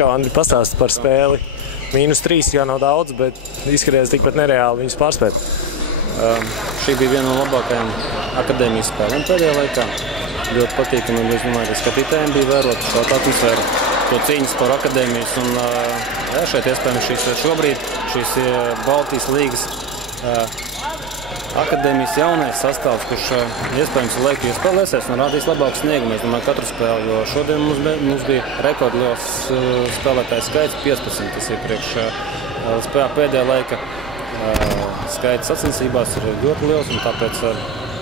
Čau, Andri, pastāsti par spēli. -3 jau nav daudz, bet izskatījās tikpat nereāli viņus pārspēt. Šī bija viena no labākajām akadēmijas spēlēm pēdējā laikā. Ļoti patīkami, un es domāju, ka skatītājiem bija vērot šādu atmosfēru, to cīņas par akadēmijas. Un, jā, šeit iespējams šobrīd šīs Baltijas līgas akadēmijas jaunais sastāvs, kurš iespējams laiku iespēlēsies un rādīs labāku sniegumu. Es domāju, katru spēli, jo šodien mums bija rekordliels spēlētāju skaits 15. Tas ir priekš pēdējā laika skaits sacensībās ir ļoti liels, un tāpēc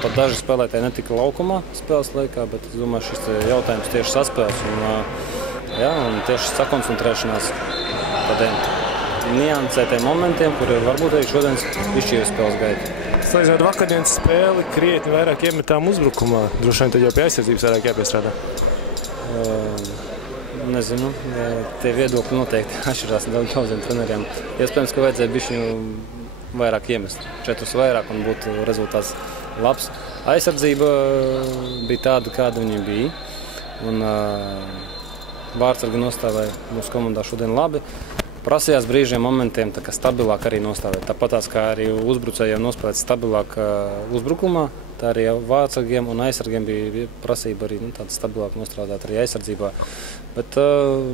pat daži spēlētāji netika laukumā spēles laikā, bet es domāju, šis jautājums tieši saspēles un tieši sakoncentrēšanās tādiem niansētiem momentiem, kuri varbūt arī šodienas izšķīra spēles gaitu. Salīdzinot vakardienas spēli, krietni vairāk iemetām uzbrukumā. Droši vien tad jau pie aizsardzības vairāk jāpiestrādā. Nezinu, tie viedokļi noteikti atšķirās daudziem treneriem. Iespējams, ka vajadzēja bišķiņu vairāk iemest, 4 vairāk un būtu rezultāts labs. Aizsardzība bija tāda, kāda viņa bija. Un vārdsargi nostāvēja mūsu komandā šodien labi. Prasījās brīžiem momentiem tā kā stabilāk arī nostāvēt. Tāpatās kā arī uzbrucējiem nospēlēt stabilāk uzbrukumā, tā arī vārdsargiem un aizsargiem bija prasība arī tāda stabilāk nostrādāt arī aizsardzībā. Bet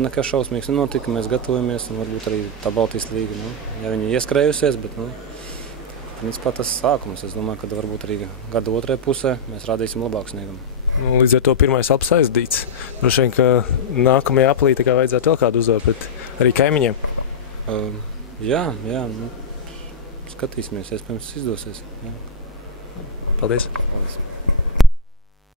nekas šausmīgs nenotika, mēs gatavojamies un varbūt arī tā Baltijas līga, ja viņi ieskrējusies, bet principā tas sākums. Es domāju, ka varbūt arī gada otrajā pusē mēs rādīsim labāku sniegumu. Līdz ar to pirmais laps aizdīts. Droši vien, ka nākamajā aplī tā kā vajadzētu vēl kādu uzvaru, bet arī kaimiņiem. Jā, skatīsimies, iespējams izdosies. Jā. Paldies. Paldies.